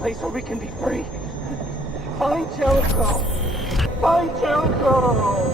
place where we can be free. Find Jericho! Find Jericho!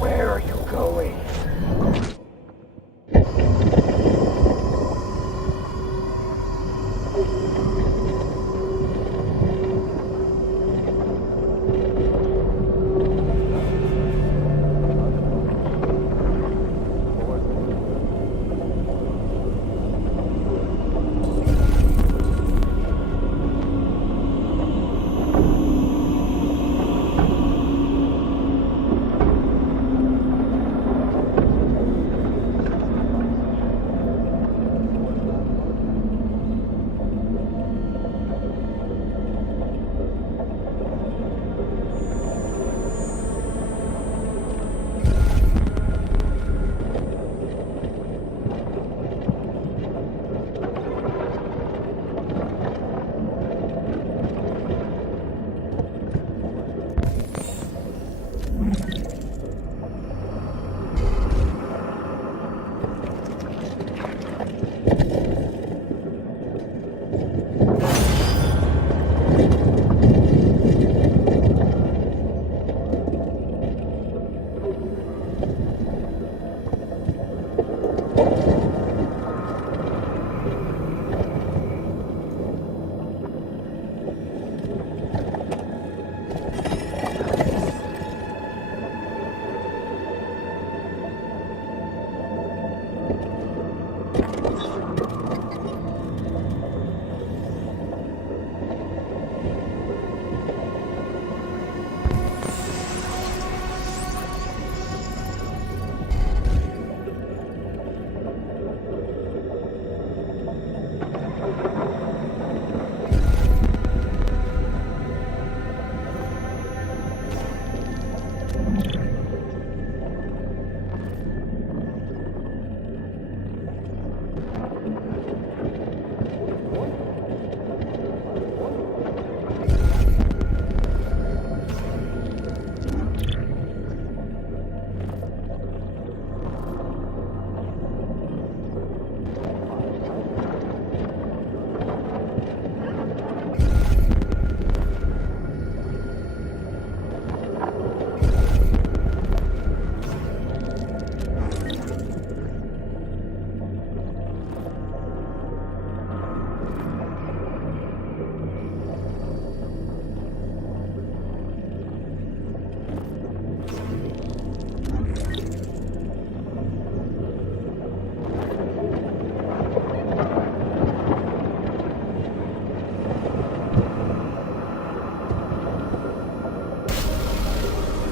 Where are you going?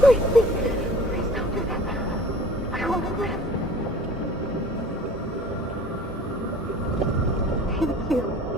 Please don't do that. I want to live. Thank you.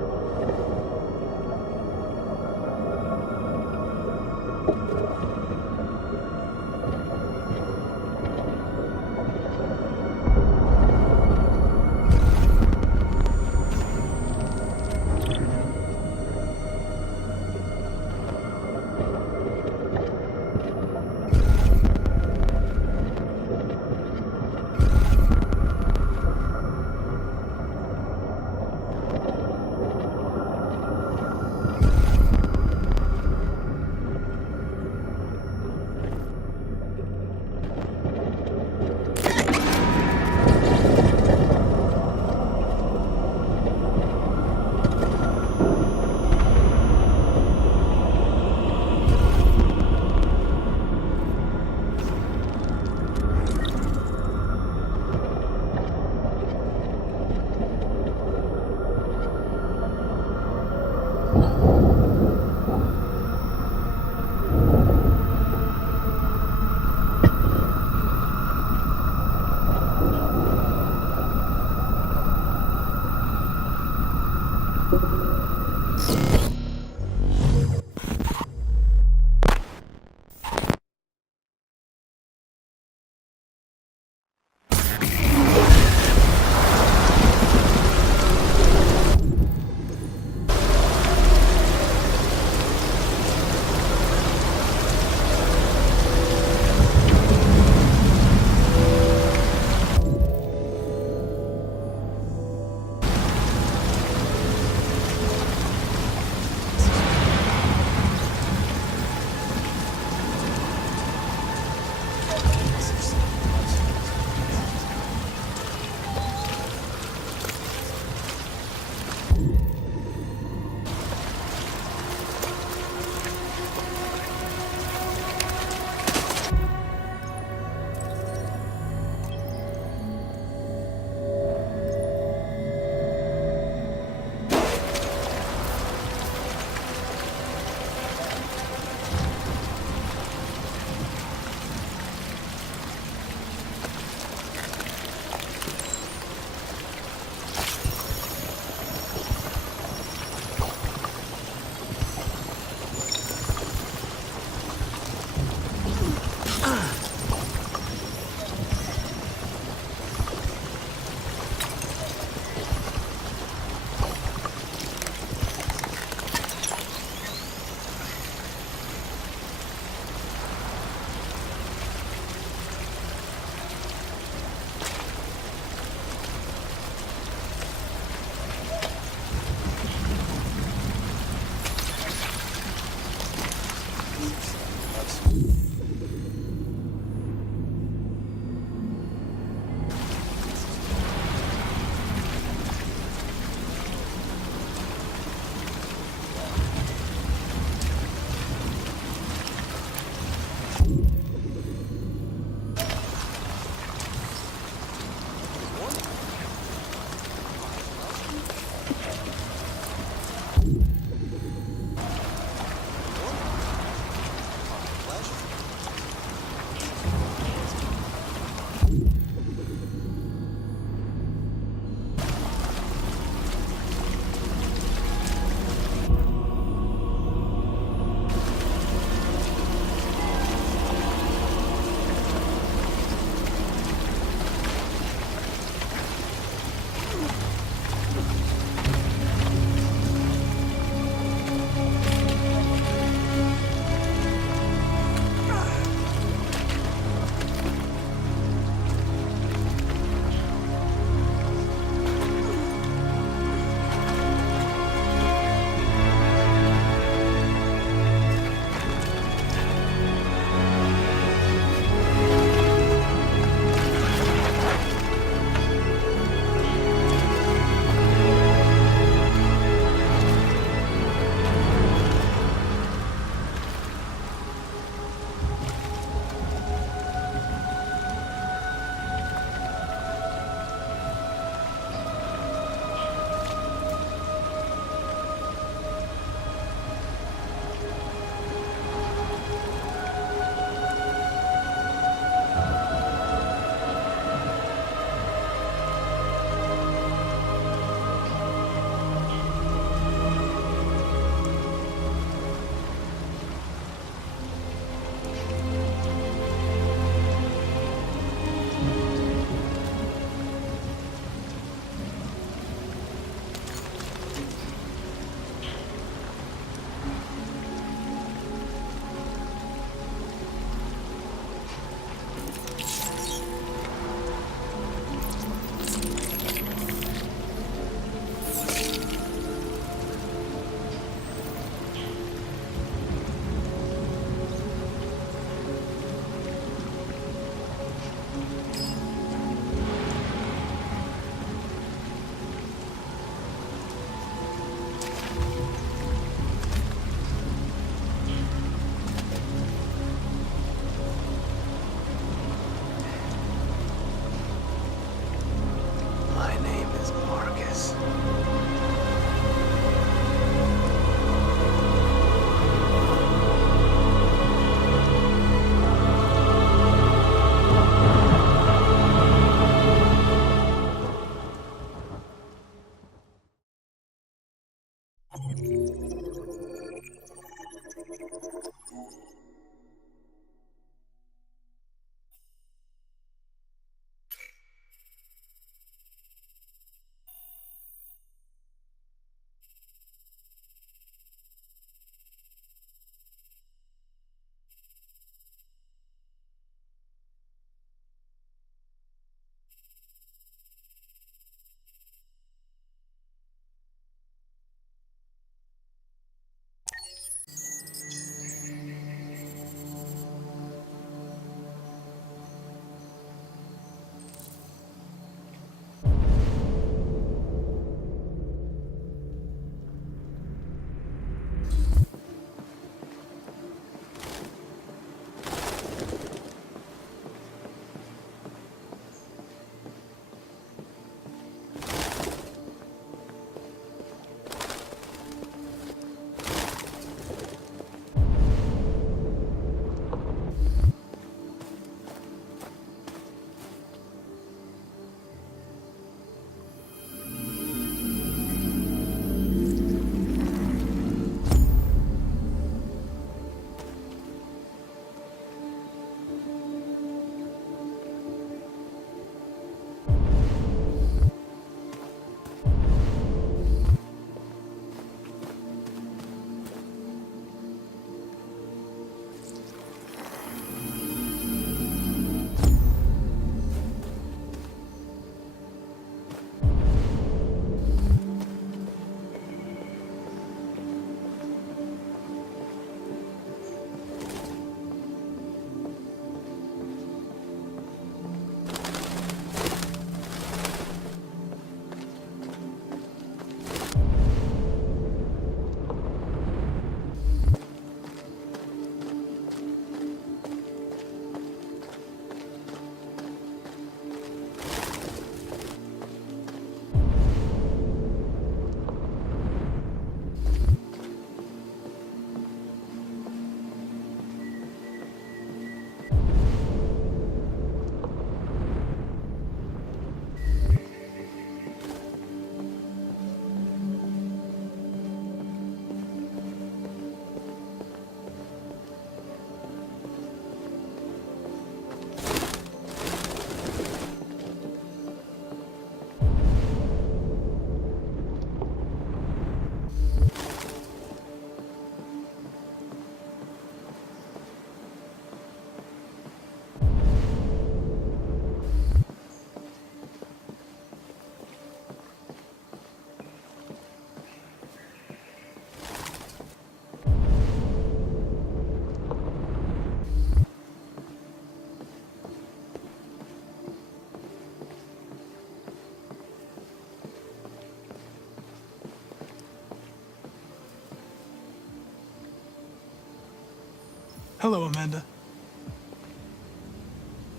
Hello, Amanda.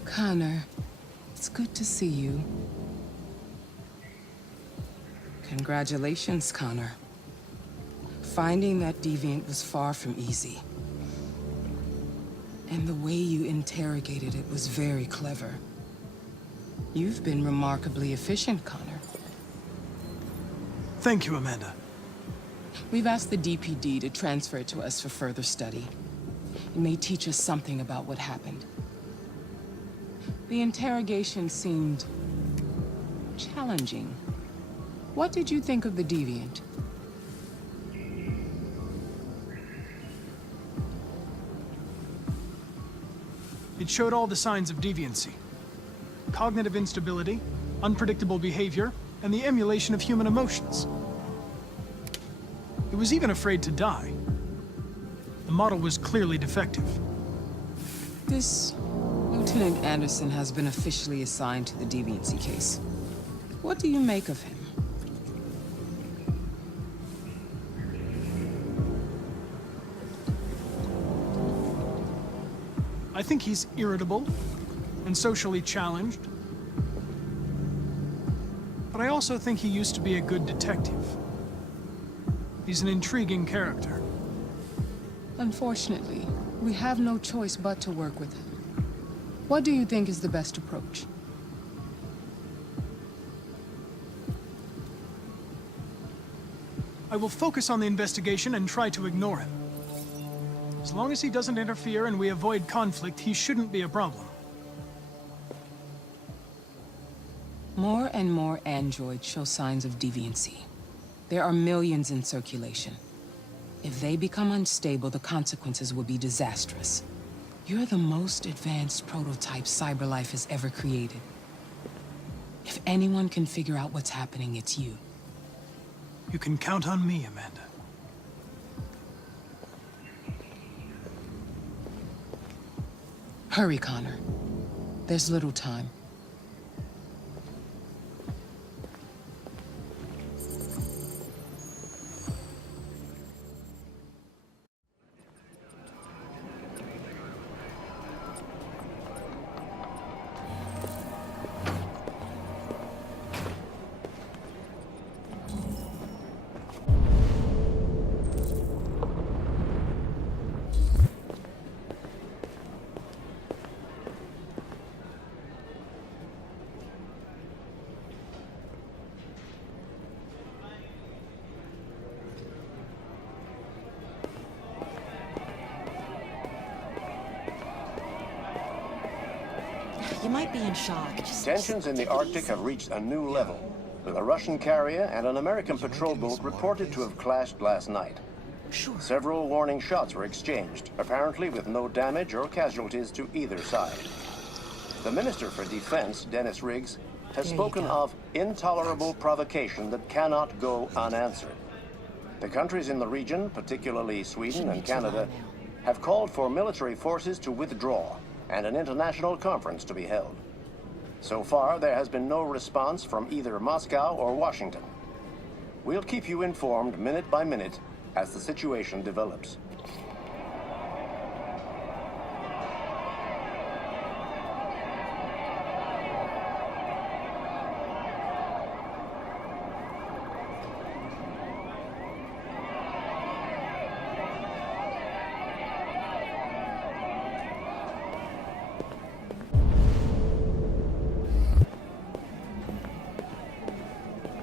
Connor, it's good to see you. Congratulations, Connor. Finding that deviant was far from easy. And the way you interrogated it was very clever. You've been remarkably efficient, Connor. Thank you, Amanda. We've asked the DPD to transfer it to us for further study. It may teach us something about what happened. The interrogation seemed challenging. What did you think of the deviant? It showed all the signs of deviancy. Cognitive instability, unpredictable behavior, and the emulation of human emotions. It was even afraid to die. The model was clearly defective. This Lieutenant Anderson has been officially assigned to the deviancy case. What do you make of him? I think he's irritable and socially challenged. But I also think he used to be a good detective. He's an intriguing character. Unfortunately, we have no choice but to work with him. What do you think is the best approach? I will focus on the investigation and try to ignore him. As long as he doesn't interfere and we avoid conflict, he shouldn't be a problem. More and more androids show signs of deviancy. There are millions in circulation. If they become unstable, the consequences will be disastrous. You're the most advanced prototype CyberLife has ever created. If anyone can figure out what's happening, it's you. You can count on me, Amanda. Hurry, Connor. There's little time. You might be in shock. Tensions in the Arctic have reached a new level, with a Russian carrier and an American patrol boat reported to have clashed last night. Several warning shots were exchanged, apparently with no damage or casualties to either side. The Minister for Defense, Dennis Riggs, has spoken of intolerable provocation that cannot go unanswered. The countries in the region, particularly Sweden and Canada, have called for military forces to withdraw and an international conference to be held. So far, there has been no response from either Moscow or Washington. We'll keep you informed minute by minute as the situation develops.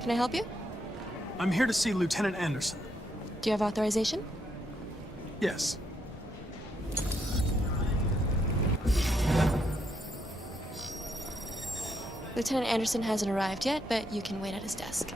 Can I help you? I'm here to see Lieutenant Anderson. Do you have authorization? Yes. Lieutenant Anderson hasn't arrived yet, but you can wait at his desk.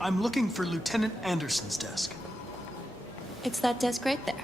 I'm looking for Lieutenant Anderson's desk. It's that desk right there.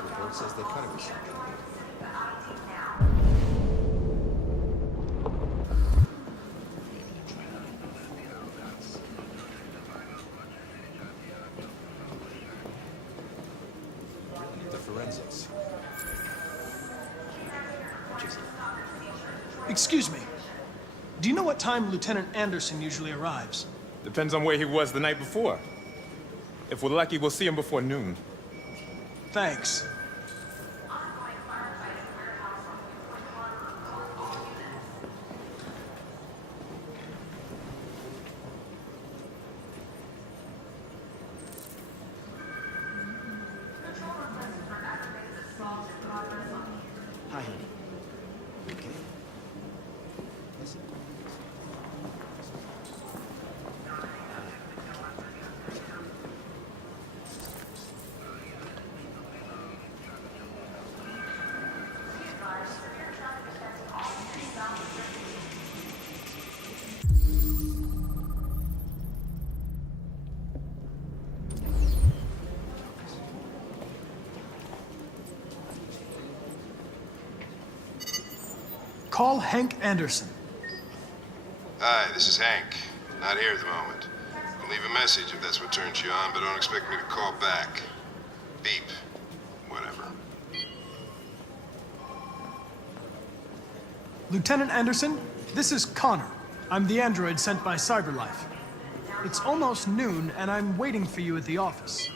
lab report says they cut him or something. The forensics. Excuse me. Do you know what time Lieutenant Anderson usually arrives? Depends on where he was the night before. If we're lucky, we'll see him before noon. Thanks. Hi, honey. You okay? Listen. Call Hank Anderson. Hi, this is Hank. Not here at the moment. I'll leave a message if that's what turns you on, but don't expect me to call back. Beep. Whatever. Lieutenant Anderson, this is Connor. I'm the android sent by CyberLife. It's almost noon, and I'm waiting for you at the office.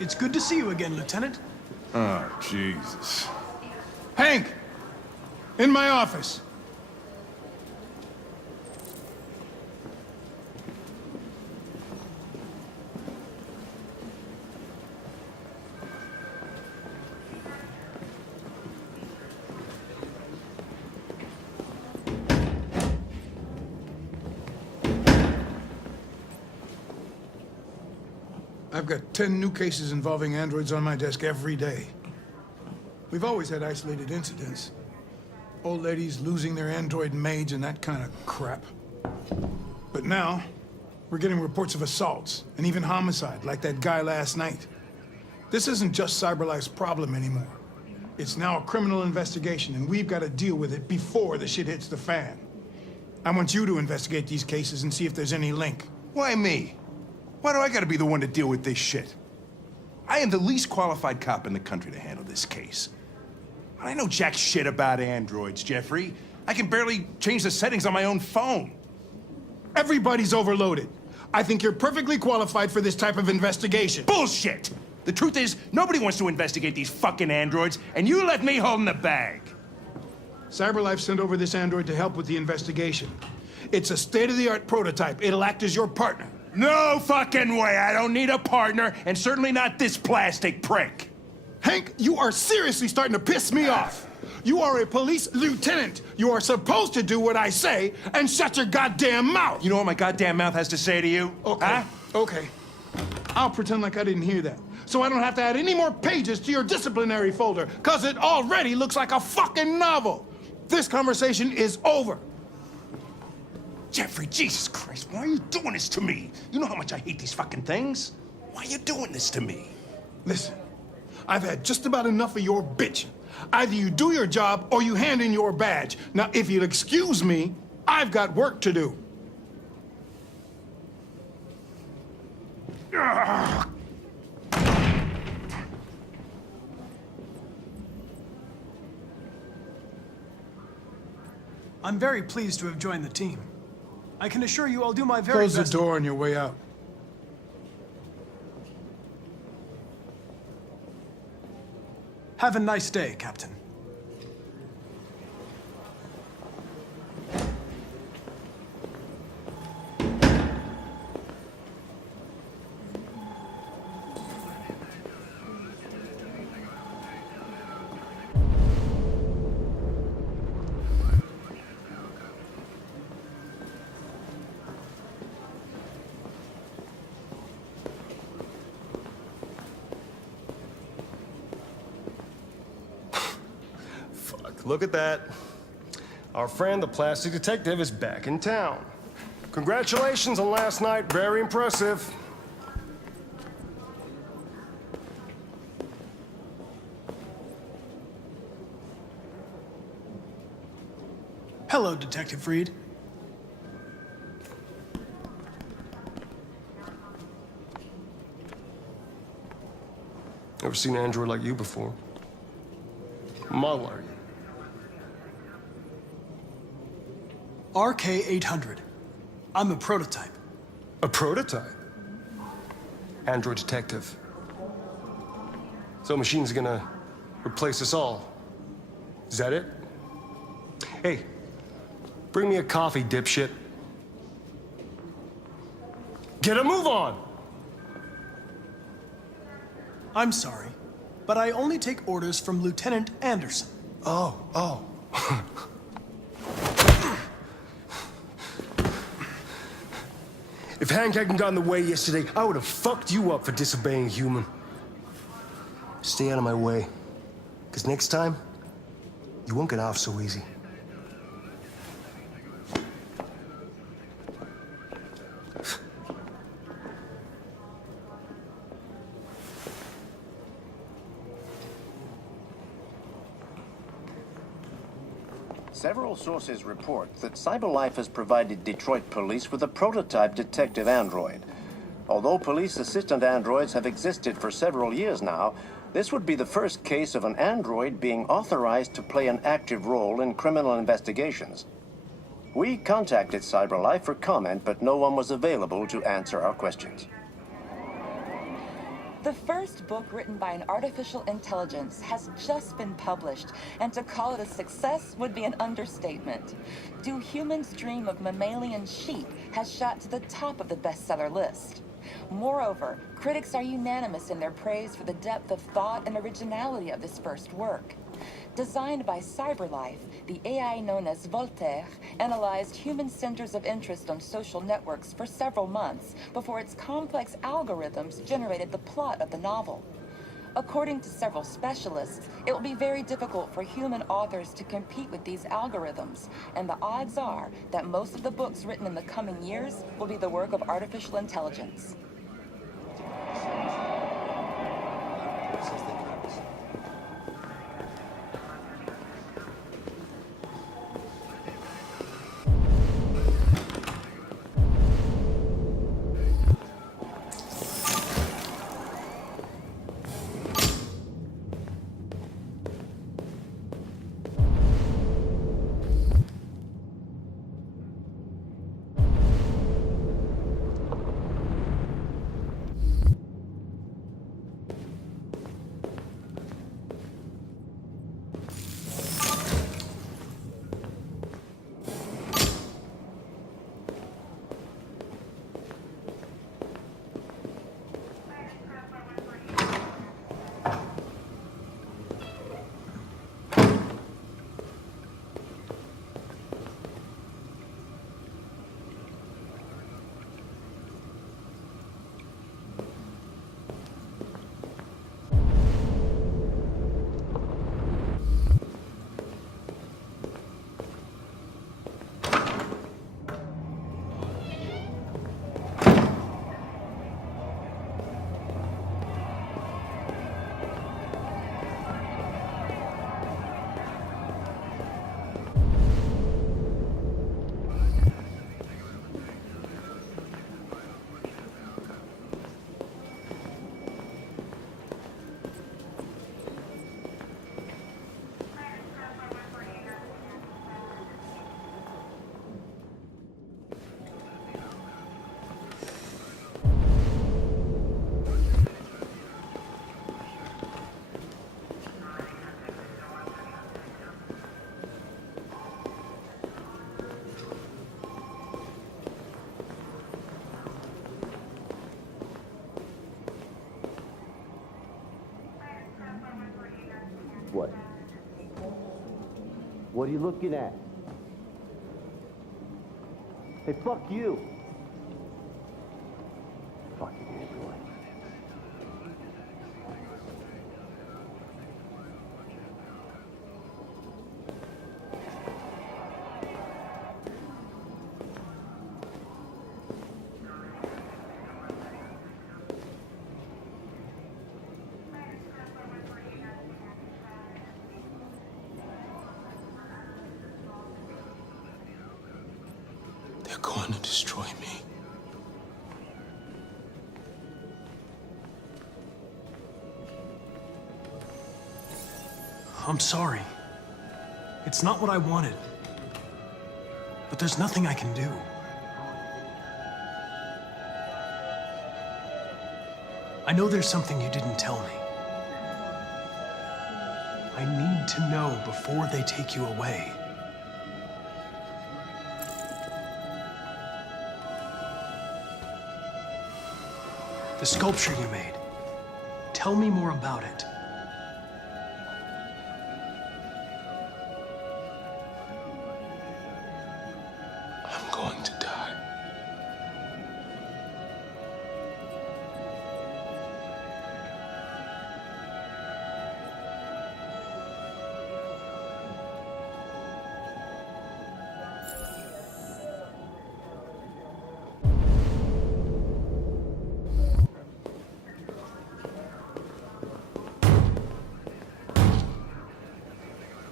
It's good to see you again, Lieutenant. Oh, Jesus. Hank! In my office. I've got 10 new cases involving androids on my desk every day. We've always had isolated incidents. Old ladies losing their android maids and that kind of crap. But now, we're getting reports of assaults and even homicide, like that guy last night. This isn't just CyberLife's problem anymore. It's now a criminal investigation, and we've got to deal with it before the shit hits the fan. I want you to investigate these cases and see if there's any link. Why me? Why do I gotta be the one to deal with this shit? I am the least qualified cop in the country to handle this case. I know jack shit about androids, Jeffrey. I can barely change the settings on my own phone. Everybody's overloaded. I think you're perfectly qualified for this type of investigation. Bullshit! The truth is, nobody wants to investigate these fucking androids, and you left me holding the bag. CyberLife sent over this android to help with the investigation. It's a state-of-the-art prototype. It'll act as your partner. No fucking way! I don't need a partner, and certainly not this plastic prick. Hank, you are seriously starting to piss me off. You are a police lieutenant. You are supposed to do what I say and shut your goddamn mouth. You know what my goddamn mouth has to say to you? Okay, Huh? okay. I'll pretend like I didn't hear that. So I don't have to add any more pages to your disciplinary folder, because it already looks like a fucking novel. This conversation is over. Jeffrey, Jesus Christ, why are you doing this to me? You know how much I hate these fucking things. Why are you doing this to me? Listen, I've had just about enough of your bitching. Either you do your job or you hand in your badge. Now, if you'll excuse me, I've got work to do. Ugh. I'm very pleased to have joined the team. I can assure you I'll do my very Close best. the door on your way out. Have a nice day, Captain. Look at that. Our friend, the plastic detective, is back in town. Congratulations on last night. Very impressive. Hello, Detective Reed. Never seen an android like you before. Model are you? RK-800. I'm a prototype. A prototype? Android detective. So machine's gonna replace us all. Is that it? Hey, bring me a coffee, dipshit. Get a move on! I'm sorry, but I only take orders from Lieutenant Anderson. Oh. If Hank hadn't gotten in the way yesterday, I would have fucked you up for disobeying a human. Stay out of my way, because next time, you won't get off so easy. Several sources report that CyberLife has provided Detroit police with a prototype detective android. Although police assistant androids have existed for several years now, this would be the first case of an android being authorized to play an active role in criminal investigations. We contacted CyberLife for comment, but no one was available to answer our questions. The first book written by an artificial intelligence has just been published, and to call it a success would be an understatement. Do Humans Dream of Mammalian Sheep has shot to the top of the bestseller list. Moreover, critics are unanimous in their praise for the depth of thought and originality of this first work. Designed by CyberLife, the AI known as Voltaire analyzed human centers of interest on social networks for several months before its complex algorithms generated the plot of the novel. According to several specialists, it will be very difficult for human authors to compete with these algorithms, and the odds are that most of the books written in the coming years will be the work of artificial intelligence. What? What are you looking at? Hey, fuck you! Fucking android. They're going to destroy me. I'm sorry. It's not what I wanted. But there's nothing I can do. I know there's something you didn't tell me. I need to know before they take you away. The sculpture you made. Tell me more about it. I'm going to die.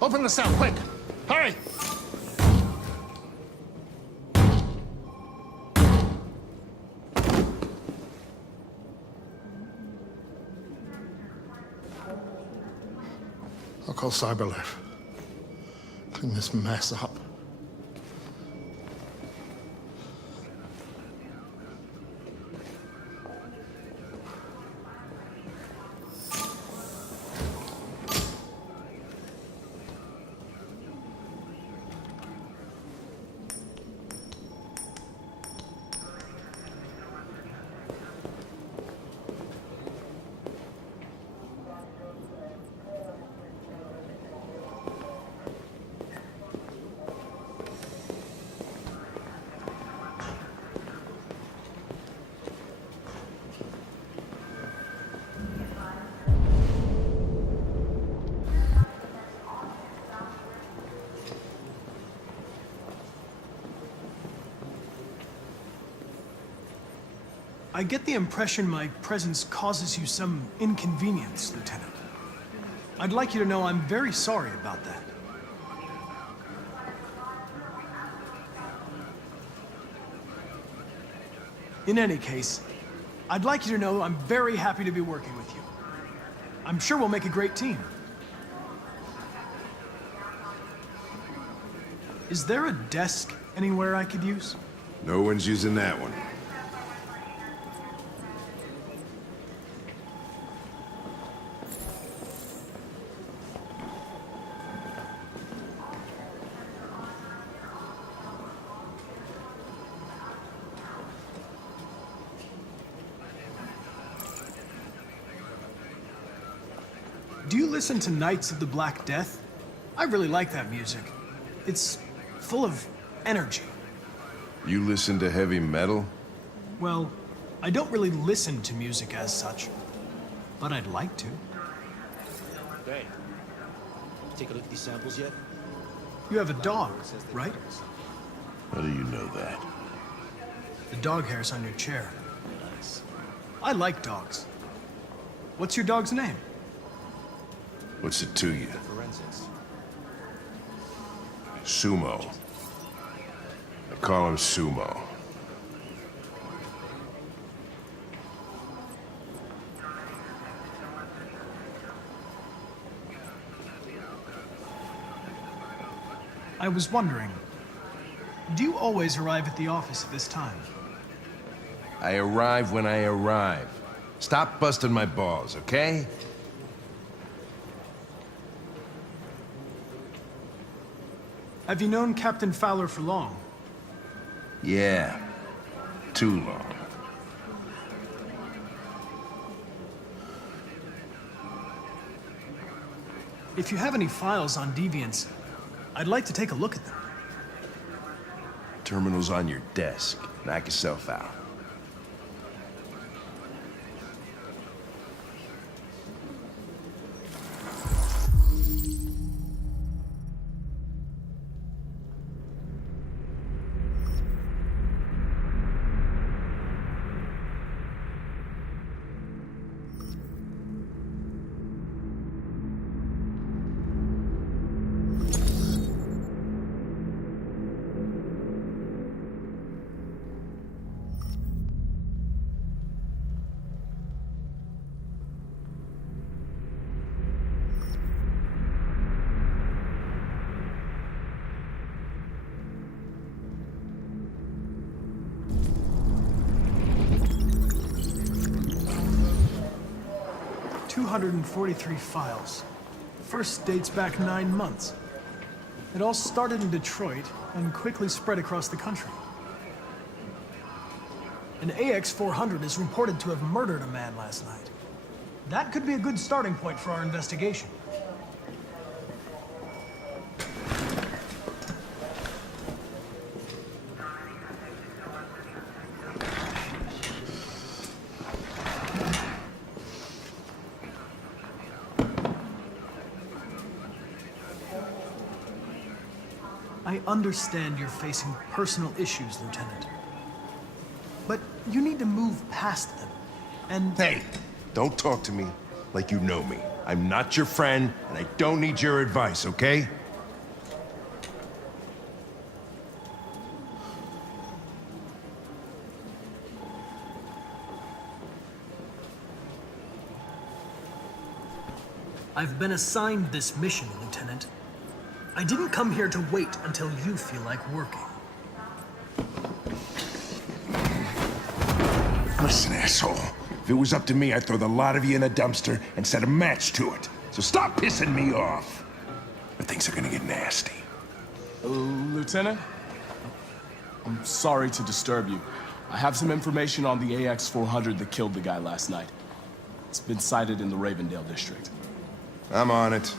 Open the cell, quick! Hurry! I'll call Cyberlife. Clean this mess up. I get the impression my presence causes you some inconvenience, Lieutenant. I'd like you to know I'm very sorry about that. In any case, I'd like you to know I'm very happy to be working with you. I'm sure we'll make a great team. Is there a desk anywhere I could use? No one's using that one. Do you listen to Knights of the Black Death? I really like that music. It's full of energy. You listen to heavy metal? Well, I don't really listen to music as such, but I'd like to. Hey, take a look at these samples yet? You have a dog, right? How do you know that? The dog hair's on your chair. Nice. I like dogs. What's your dog's name? What's it to you? Forensics. Sumo. I call him Sumo. I was wondering, do you always arrive at the office at this time? I arrive when I arrive. Stop busting my balls, okay? Have you known Captain Fowler for long? Yeah. Too long. If you have any files on deviants, I'd like to take a look at them. Terminal's on your desk. Knock yourself out. .243 files. First dates back 9 months. It all started in Detroit and quickly spread across the country. An AX-400 is reported to have murdered a man last night. That could be a good starting point for our investigation. I understand you're facing personal issues, Lieutenant. But you need to move past them, and... Hey, don't talk to me like you know me. I'm not your friend, and I don't need your advice, okay? I've been assigned this mission, Lieutenant. I didn't come here to wait until you feel like working. Listen, asshole. If it was up to me, I'd throw the lot of you in a dumpster and set a match to it. So stop pissing me off. Or things are gonna get nasty. Lieutenant? I'm sorry to disturb you. I have some information on the AX-400 that killed the guy last night. It's been sighted in the Ravendale district. I'm on it.